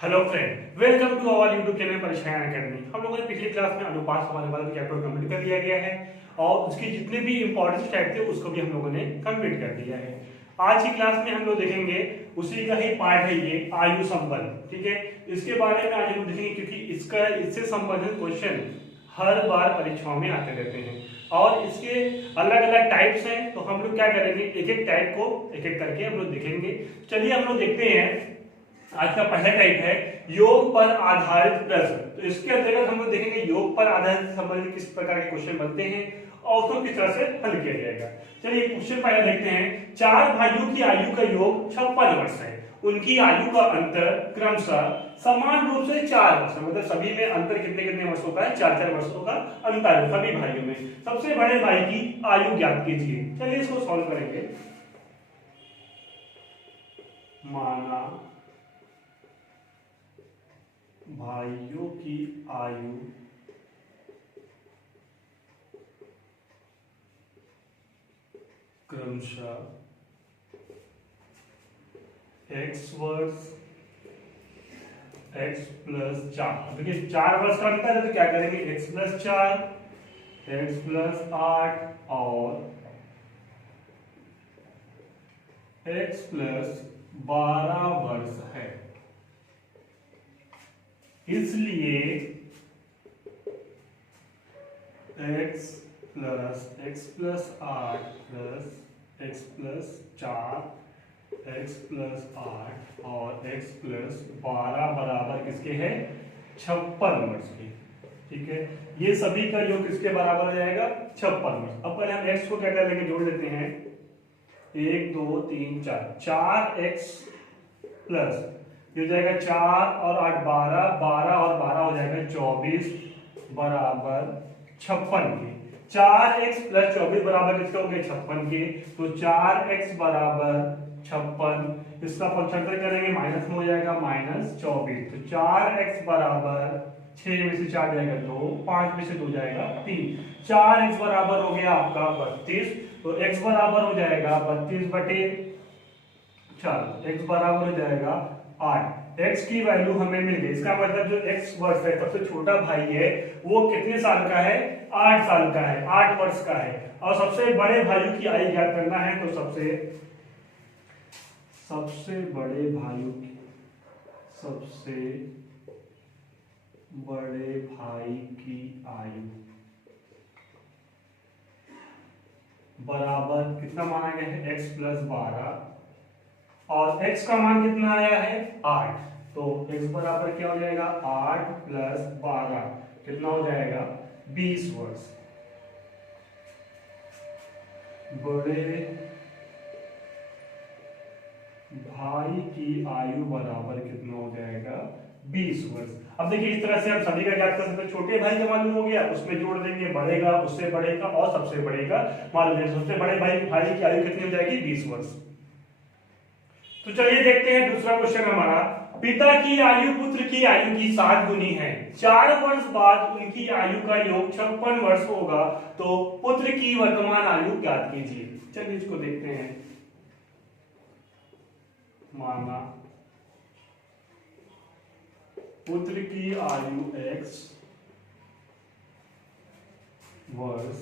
Hello friend, welcome to our YouTube channel Pareshan Academy. हम लोगों ने पिछली क्लास में अनुपात समानुपात वाला चैप्टर कंप्लीट कर लिया गया है और उसके जितने भी इंपॉर्टेंट टाइप थे उसको भी हम लोगों ने कंप्लीट कर दिया है। आज की क्लास में हम लोग देखेंगे उसी का ही पार्ट है ये आयु संबंध। ठीक है, इसके बारे में आज हम देखेंगे क्योंकि इससे संबंधित क्वेश्चन हर बार परीक्षाओं में आते रहते हैं और इसके अलग अलग टाइप्स हैं। तो हम लोग क्या करेंगे, एक एक टाइप को एक एक करके हम लोग देखेंगे। चलिए हम लोग देखते हैं। आज का पहला टाइप है योग पर आधारित प्रश्न। तो इसके अंतर्गत हम लोग देखेंगे योग पर आधारित संबंधित किस प्रकार के क्वेश्चन बनते हैं और उसको किस तरह से हल किया जाएगा। चलिए क्वेश्चन पहले देखते हैं। चार भाइयों की आयु का योग 56 वर्ष है। उनकी आयु का अंतर क्रमशः समान रूप से 4 वर्ष, मतलब सभी में अंतर कितने कितने वर्षों का है, 4 वर्षों का अंतर है सभी भाइयों में। सबसे बड़े भाई की आयु ज्ञात कीजिए। चलिए इसको सॉल्व करेंगे। माना भाइयों की आयु क्रमशः x वर्ष x प्लस 4। देखिए 4 वर्ष का अंतर है तो क्या करेंगे, x प्लस 4, x प्लस 8 और x प्लस 12 वर्ष है। इसलिए x plus 8 plus x plus 4, x plus 8 और x प्लस 12 बराबर किसके है, 56 वर्ष के। ठीक है, ये सभी का योग किसके बराबर हो जाएगा, 56 वर्ष। अब पहले हम x को क्या कर लेंगे, जोड़ लेते हैं। 1 2 3 4, 4x प्लस हो जाएगा 4 और 8 12, 12 और 12 हो जाएगा 24 बराबर 56 के। 4x प्लस 24 बराबर किसके हो गए, 56 के। तो 4x बराबर 56, इसका पक्षांतर करेंगे माइनस में हो जाएगा -24। तो 4x बराबर 6 में से 4 जाएगा 2, 5 में से 2 जाएगा 3। 4x बराबर हो गया आपका 32। तो x बराबर हो जाएगा 32 बटे 4, x बराबर हो जाएगा 8। x की वैल्यू हमें मिल गई। इसका मतलब जो x वर्ष है, सबसे छोटा भाई है, वो कितने साल का है, 8 साल का है, 8 वर्ष का है। और सबसे बड़े भाइयों की आयु ज्ञात करना है। तो सबसे बड़े भाइयों की आयु बराबर कितना माना गया है, x प्लस 12 और x का मान कितना आया है, 8। तो x बराबर क्या हो जाएगा, 8 प्लस 12 कितना हो जाएगा, 20 वर्ष। बड़े भाई की आयु बराबर कितना हो जाएगा, 20 वर्ष। अब देखिए इस तरह से हम सभी का ज्ञात कर सकते हैं। छोटे भाई का मालूम हो गया, उसमें जोड़ देंगे बढ़ेगा, उससे बढ़ेगा और सबसे बढ़ेगा मालूम है। सबसे बड़े भाई की आयु कितनी हो जाएगी, 20 वर्ष। तो चलिए देखते हैं दूसरा क्वेश्चन हमारा। पिता की आयु पुत्र की आयु की 7 गुनी है। 4 वर्ष बाद उनकी आयु का योग 56 वर्ष होगा। तो पुत्र की वर्तमान आयु ज्ञात कीजिए। चलिए इसको देखते हैं। माना पुत्र की आयु x वर्ष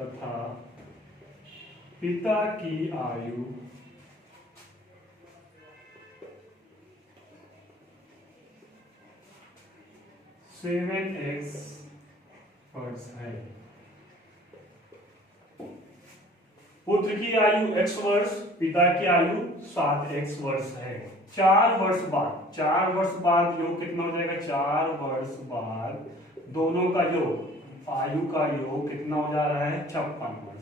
तथा पिता की आयु 7x वर्ष है। पुत्र की आयु x वर्ष, पिता की आयु 7x वर्ष है। 4 वर्ष बाद योग कितना हो जाएगा, 4 वर्ष बाद दोनों का योग, आयु का योग कितना हो जा रहा है, 56 वर्ष।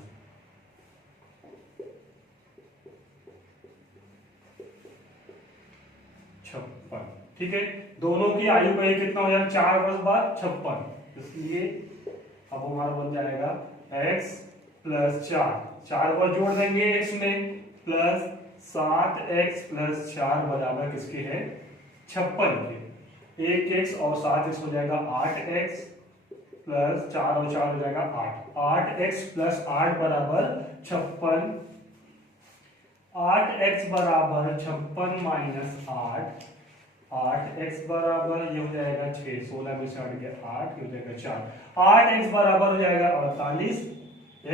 ठीक है, दोनों की आयु का कितना हो जाएगा, 4 वर्ष बाद 56। इसलिए अब हमारा बन जाएगा x प्लस 4 वर्ष जोड़ देंगे x में, प्लस 7x प्लस 4 बराबर किसके है, 56 के। 1x और 7x हो जाएगा 8x प्लस 4 और 4 हो जाएगा 8। 8x प्लस 8 बराबर 56 8x बराबर 56 माइनस 8, 8x बराबर ये हो जाएगा 6, 16 में से 8 गया 8, ये हो जाएगा 4, 8x बराबर हो जाएगा 48,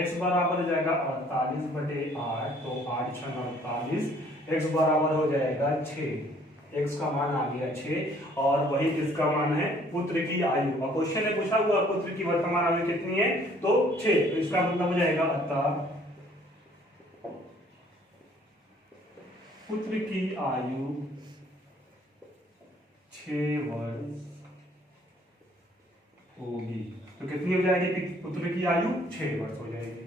x बराबर हो जाएगा 48 बटे 8, तो 8 6 48, x बराबर हो जाएगा 6, x का मान आ गया 6, और वही किसका मान है, पुत्र की आयु। और क्वेश्चन ने पूछा हुआ पुत्र की वर्तमान आयु कितनी है, तो 6, तो इसका मतलब हो जाएगा अतः पुत्र की आयु 6 वर्ष होगी। तो कितनी हो जाएगी पुत्र की आयु, 6 वर्ष हो जाएगी।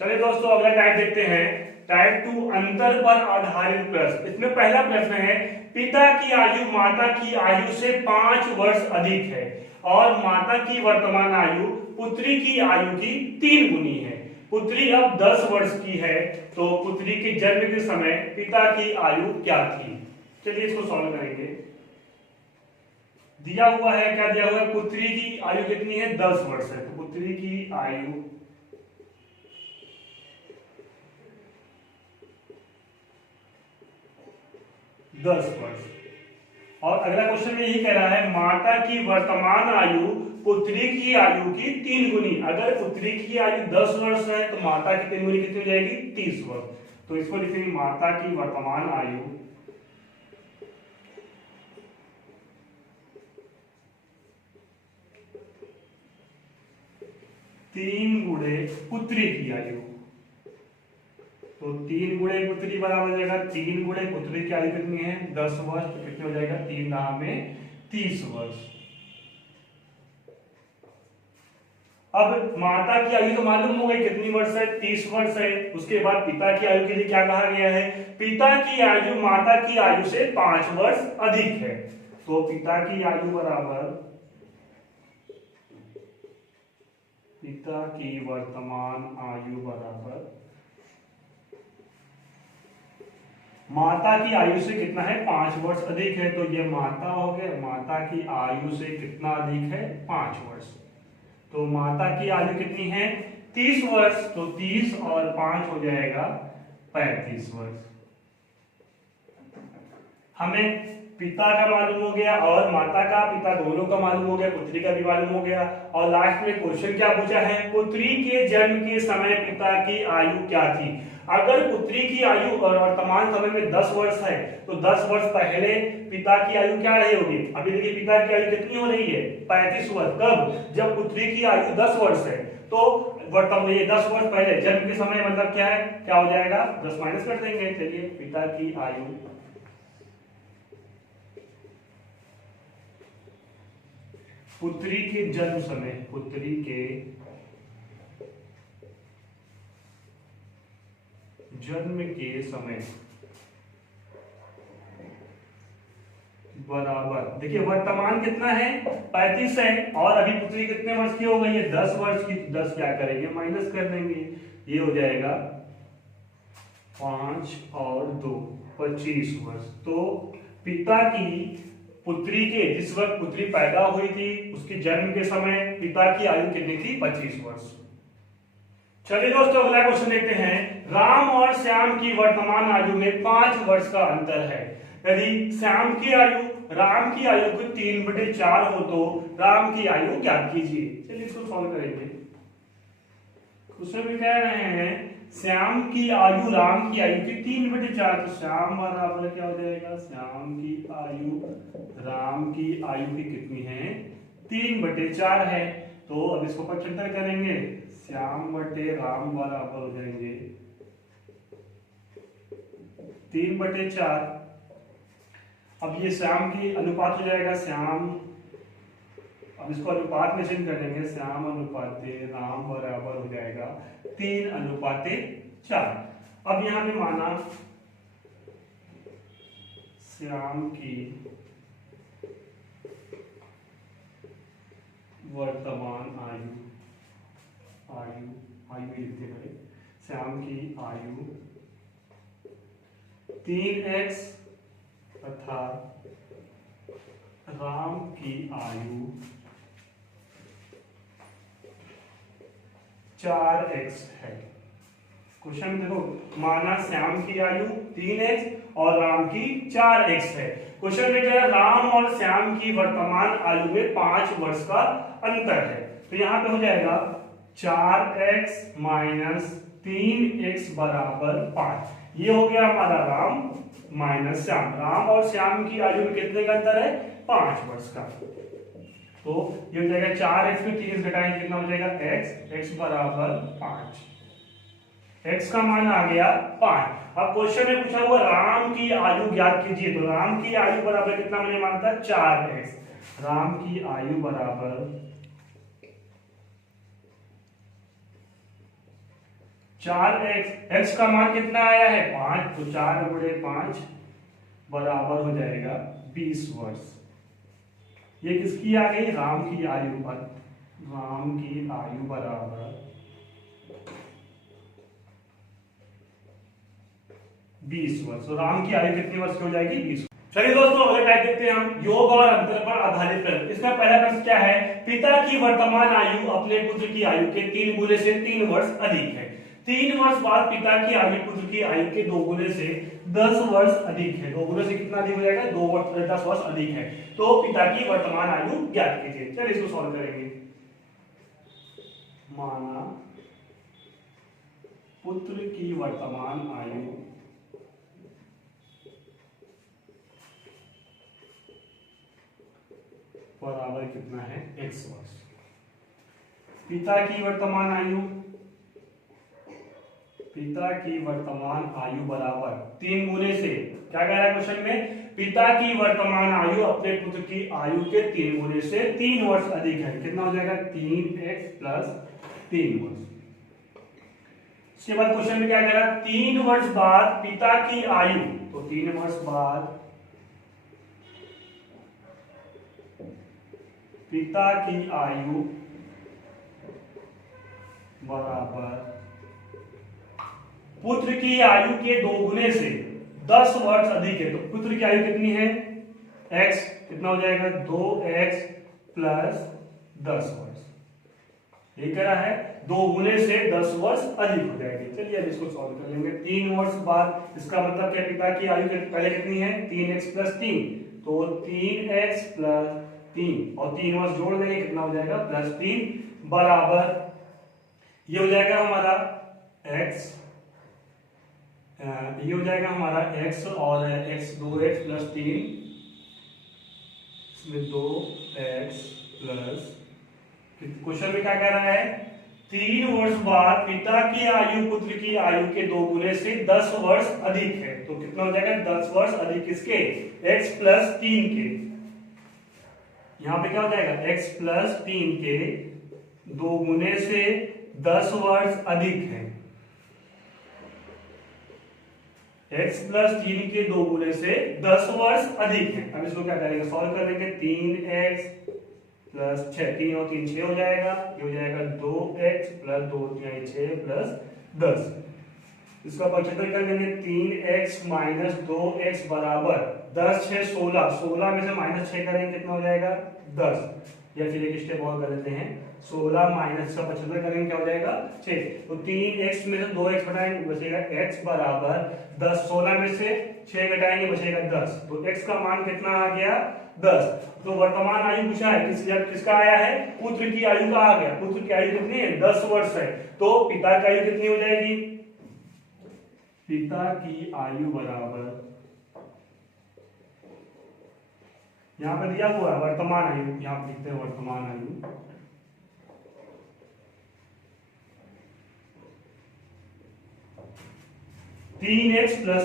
चलिए दोस्तों अगला टाइप देखते हैं, टाइप 2 अंतर पर आधारित प्रश्न। इसमें पहला प्रश्न है, पिता की आयु माता की आयु से 5 वर्ष अधिक है और माता की वर्तमान आयु पुत्री की आयु की 3 गुनी है। पुत्री अब 10 वर्ष की है, तो पुत्री के जन्म के समय पिता की आयु क्या थी। चलिए इसको सॉल्व करेंगे। दिया हुआ है, क्या दिया हुआ है, पुत्री की आयु कितनी है, 10 वर्ष है, तो पुत्री की आयु 10 वर्ष। और अगला क्वेश्चन में यही कह रहा है, माता की वर्तमान आयु पुत्री की आयु की 3 गुनी। अगर पुत्री की आयु 10 वर्ष है तो माता की 3 गुनी कितनी हो जाएगी, 30 वर्ष। तो इसको लिखेंगे माता की वर्तमान आयु 3 गुणे पुत्री की आयु, तो 3 गुणे पुत्री बराबर हो जाएगा 3 गुणे पुत्री की आयु कितनी है, 10 वर्ष, तो कितने हो जाएगा, 3 दाह में 30 वर्ष। अब माता की आयु तो मालूम हो गई कितनी वर्ष है, 30 वर्ष है। उसके बाद पिता की आयु के लिए क्या कहा गया है, पिता की आयु माता की आयु से 5 वर्ष अधिक है, तो पिता की आयु बराबर पिता की वर्तमान आयु बराबर माता की आयु से कितना है, 5 वर्ष अधिक है, तो ये माता हो गए, माता की आयु से कितना अधिक है, 5 वर्ष। तो माता की आयु कितनी है, 30 वर्ष, तो 30 और 5 हो जाएगा 35 वर्ष। हमें पिता का मालूम हो गया और माता का, पिता दोनों का मालूम हो गया, पुत्री का भी मालूम हो गया। और लास्ट में क्वेश्चन क्या पूछा है, पुत्री के जन्म के समय पिता की आयु क्या थी। अगर पुत्री की आयु और वर्तमान समय में 10 वर्ष है, तो 10 वर्ष पहले पिता की आयु क्या रही होगी। अभी देखिए पिता की आयु कितनी हो रही है, 35 वर्ष। कब, जब पुत्री की आयु 10 वर्ष है, तो वर्तमान ये 10 वर्ष पहले जन्म के समय मतलब क्या है, क्या हो जाएगा, 10 माइनस कर देंगे। चलिए पिता की आयु पुत्री के जन्म समय, पुत्री के जन्म के समय बराबर, देखिए वर्तमान कितना है, 35 है, और अभी पुत्री कितने वर्ष की हो गई है, 10 वर्ष की। 10 क्या करेंगे, माइनस कर देंगे, ये हो जाएगा 5 और 2 25 वर्ष। तो पिता की पुत्री के, जिस वक्त पुत्री पैदा हुई थी उसके जन्म के समय पिता की आयु कितनी थी, 25 वर्ष। चलिए दोस्तों अगला क्वेश्चन देखते हैं, राम और श्याम की वर्तमान आयु में 5 वर्ष का अंतर है। यदि श्याम की आयु राम की आयु को 3/4 हो तो राम की आयु ज्ञात कीजिए। चलिए इसको सॉल्व करेंगे। उसमें भी कह रहे हैं श्याम की आयु राम की आयु की 3/4, तो श्याम बराबर क्या हो जाएगा, श्याम की आयु राम की आयु की कितनी है, 3/4 है। तो अब इसको पक्षांतर करेंगे, श्याम बटे राम बराबर हो जाएंगे 3/4। अब ये श्याम की अनुपात हो जाएगा, श्याम, अब इसको अनुपात में चेंज करेंगे, श्याम अनुपाते राम बराबर हो जाएगा 3/4। अब यहां पे माना श्याम की वर्तमान आयु, आयु लिखते हैं, श्याम की आयु 3x तथा राम की आयु 4x है। क्वेश्चन में देखो, माना श्याम की आयु 3x और राम की 4x है। क्वेश्चन में क्या है, राम और श्याम की वर्तमान आयु में 5 वर्ष का अंतर है। तो यहाँ पे हो जाएगा 4x माइनस 3x बराबर 5। ये हो गया हमारा राम माइनस श्याम। राम और श्याम की आयु में कितने का अंतर है, 5 वर्ष का। तो ये हो जाएगा 4x में 3x घटाएंगे कितना हो जाएगा x बराबर 5। x का मान आ गया 5। अब क्वेश्चन में पूछा हुआ राम की आयु ज्ञात कीजिए। तो राम की आयु बराबर कितना मुझे मानता है 4x। राम की आयु बराबर 4x। x का मान कितना आया है 5, तो 4 गुणे 5 बराबर हो जाएगा 20 वर्ष। ये किसकी आ गई, राम की आयु पर। राम की आयु बराबर 20 वर्ष। तो राम की आयु कितनी वर्ष की हो जाएगी, 20। चलिए दोस्तों अगले टाइप देखते हैं हम, योग और अंतर पर आधारित प्रश्न। इसमें पहला प्रश्न क्या है, पिता की वर्तमान आयु अपने पुत्र की आयु के 3 गुने से 3 वर्ष अधिक है। 3 वर्ष बाद पिता की आयु पुत्र की आयु के 2 गुने से 10 वर्ष अधिक है। 2 गुने से कितना अधिक हो जाएगा, 10 वर्ष अधिक है। तो पिता की वर्तमान आयु ज्ञात कीजिए। चलिए इसको सॉल्व करेंगे। माना पुत्र की वर्तमान आयु बराबर कितना है, x वर्ष। पिता की वर्तमान आयु, पिता की वर्तमान आयु बराबर 3 गुने से, क्या कह रहा है क्वेश्चन में, पिता की वर्तमान आयु अपने पुत्र की आयु के 3 गुने से 3 वर्ष अधिक है। कितना हो जाएगा 3x प्लस 3 वर्ष। इसके बाद क्वेश्चन में क्या कह रहा है, 3 वर्ष बाद पिता की आयु, तो 3 वर्ष बाद पिता की आयु बराबर पुत्र की आयु के 2 गुने से 10 वर्ष अधिक है। तो पुत्र की आयु कितनी है, x, कितना हो जाएगा 2x प्लस 10 वर्ष। ये कह रहा है 2 गुने से 10 वर्ष अधिक हो जाएगी। चलिए अब इसको सॉल्व कर लेंगे। 3 वर्ष बाद, इसका मतलब क्या, पिता की आयु पहले कितनी है 3x प्लस 3, तो 3x प्लस 3 और 3 वर्ष जोड़ देंगे कितना हो जाएगा प्लस 3 बराबर, ये हो जाएगा हमारा x, ये हो जाएगा हमारा x और x 2x प्लस 3, इसमें 2x प्लस, क्वेश्चन में क्या कह रहा है, 3 वर्ष बाद पिता की आयु पुत्र की आयु के 2 गुने से 10 वर्ष अधिक है। तो कितना हो जाएगा 10 वर्ष अधिक किसके, x प्लस 3 के। यहां पे क्या हो जाएगा x प्लस 3 के 2 गुने से 10 वर्ष अधिक है। x प्लस 3 के 2 गुने से 10 वर्ष अधिक है। अब इसको क्या करेंगे, सॉल्व कर लेंगे। 3x प्लस 6, 3 और 3 6 हो जाएगा। ये हो जाएगा 2x प्लस 2 3 6 प्लस 10। इसका पचहत्तर कर लेंगे। 3x माइनस 2x बराबर 10 6 16, 16 में से माइनस 6 करेंगे कितना हो जाएगा 10। या फिर एक स्टेप और कर लेते हैं, 16 माइनस का 75 करेंगे क्या हो जाएगा 6। तो 3x में से 2x घटाएंगे बचेगा x बराबर 10। 16 में से 6 घटाएंगे बचेगा 10। तो x का मान कितना आ गया 10। तो वर्तमान आयु पूछा है, किसका आया है, पुत्र की आयु का आ गया। पुत्र की आयु कितनी है 10 वर्ष है। तो पिता की आयु कितनी हो जाएगी, पिता की आयु बराबर, यहां पर दिया हुआ है वर्तमान आयु, यहां पर लिखते हैं वर्तमान आयु, तीन एक्स प्लस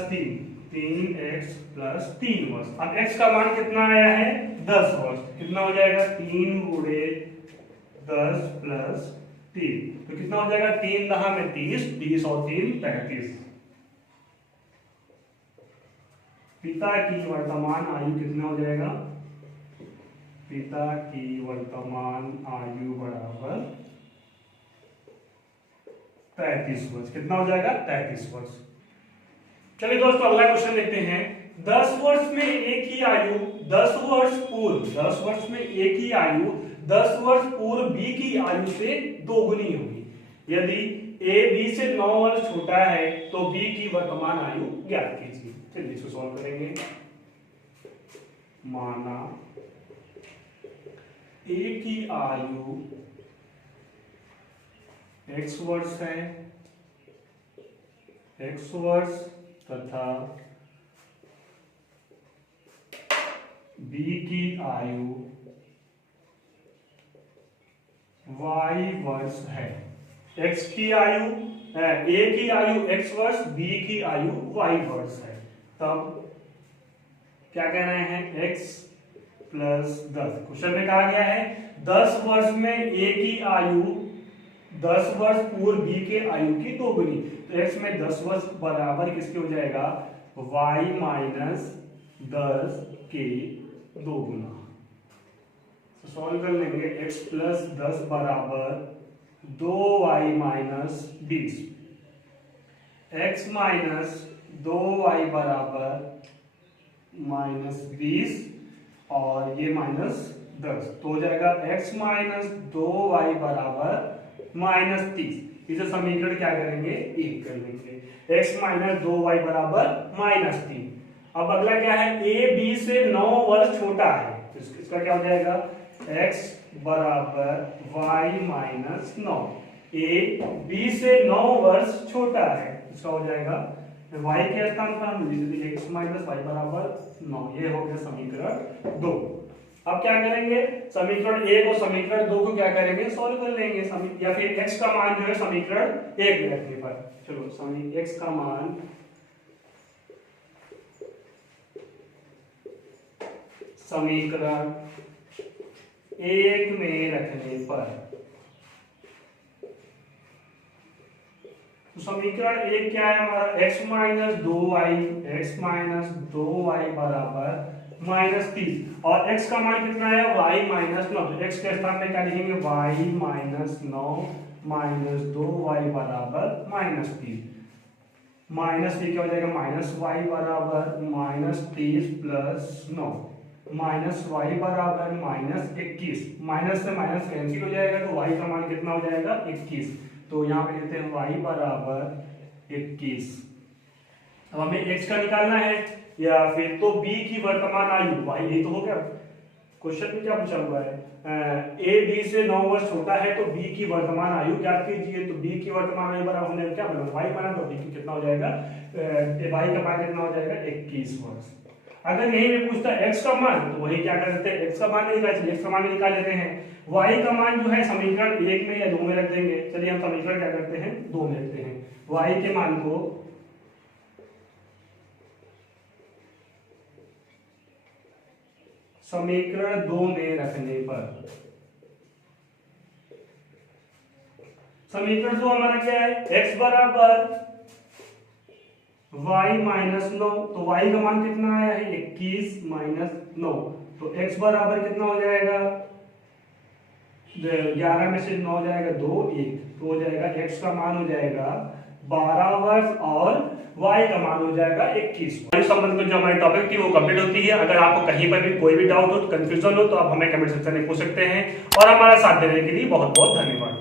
3 वर्ष। अब x का मान कितना आया है 10 वर्ष। कितना हो जाएगा 3 गुणे 10 प्लस 3, तो कितना हो जाएगा 3 10 में 30, 30 और 3 35। पिता की वर्तमान आयु कितना हो जाएगा, पिता की वर्तमान आयु बराबर 33 वर्ष। कितना हो जाएगा 33 वर्ष। चलिए दोस्तों अगला क्वेश्चन देखते हैं। 10 वर्ष में एक ही आयु 10 वर्ष पूर्व, 10 वर्ष में एक ही आयु 10 वर्ष पूर्व b की आयु से 2 गुनी होगी। यदि ए बी से 9 वर्ष छोटा है तो बी की वर्तमान आयु ज्ञात कीजिए। चलिए इसको सॉल्व करेंगे। माना ए की आयु x वर्ष है, x वर्ष तथा b की आयु y वर्ष है। x की आयु a की आयु x वर्ष, b की आयु y वर्ष है। तब क्या कह रहे हैं x प्लस 10। क्वेश्चन में कहा गया है 10 वर्ष में a की आयु 10 वर्ष पूर्व b के आयु की दोगुनी। तो x में 10 वर्ष बराबर किसके हो जाएगा, y माइनस 10 के दोगुना। सॉल्व कर लेंगे। x प्लस 10 बराबर 2y minus 20, x minus 2y बराबर माइनस 20 और ये माइनस 10 तो हो जाएगा x माइनस 2y बराबर माइनस 30। इसे समीकरण क्या करेंगे, एक कर लेंगे। x माइनस 2y बराबर माइनस 3। अब अगला क्या है, a b से 9 वर्ष छोटा है तो इसका क्या हो जाएगा, x बराबर y माइनस 9। a b से 9 वर्ष छोटा है, इसका हो जाएगा y के स्थान पर हम लिख देंगे x माइनस y बराबर 9। ये हो गया समीकरण 2। अब क्या करेंगे, समीकरण 1 और समीकरण 2 को क्या करेंगे, सॉल्व कर लेंगे। या फिर x का मान जो है समीकरण 1 में रखने पर, चलो x का मान समीकरण 1 में रखने पर, तो समीकरण 1 क्या है हमारा, x माइनस 2y बराबर माइनस 30 और x का मान कितना है, y माइनस 9। तो x के स्थान में क्या लिखेंगे, y माइनस 9 माइनस 2y बराबर माइनस 30। माइनस क्या हो जाएगा, माइनस y बराबर माइनस 30 प्लस 9 माइनस y बराबर माइनस 21। माइनस से माइनस कैंसिल हो जाएगा तो y का मान कितना हो जाएगा, 21। तो यहाँ पे लेते हैं y बराबर 21। अब हमें x का निकालना है या फिर तो b की वर्तमान आयु y, ये तो हो गया। क्वेश्चन में क्या पूछा हुआ है, a b से 9 वर्ष छोटा है तो b की वर्तमान आयु ज्ञात कीजिए। तो b की वर्तमान आयु बराबर होने क्या बना, y बना, तो b की कितना हो जाएगा, y का मान कितना हो जाएगा, 21 वर्ष। अगर यही में पूछता है x का मान, तो वही क्या कर देते हैं, x का मान निकाल, x का मान निकाल लेते हैं। y का मान जो है समीकरण 1 में या 2 में रख देंगे। चलिए हम समीकरण क्या करते हैं, 2 में रखते हैं। y के मान को समीकरण 2 में रखने पर, समीकरण 2 हमारा क्या है, x बराबर y माइनस 9। तो y का मान कितना आया है, 21 माइनस 9। तो x बराबर कितना हो जाएगा, 11 में से 9 जाएगा 2 1, तो हो जाएगा x का मान हो जाएगा 12 वर्ष और y का मान हो जाएगा 21। इस संबंध में जो हमारी टॉपिक थी वो कंप्लीट होती है। अगर आपको कहीं पर भी कोई भी डाउट हो, कंफ्यूजन हो, तो आप हमें कमेंट सेक्शन में पूछ सकते हैं। और हमारा साथ देने के लिए बहुत बहुत धन्यवाद।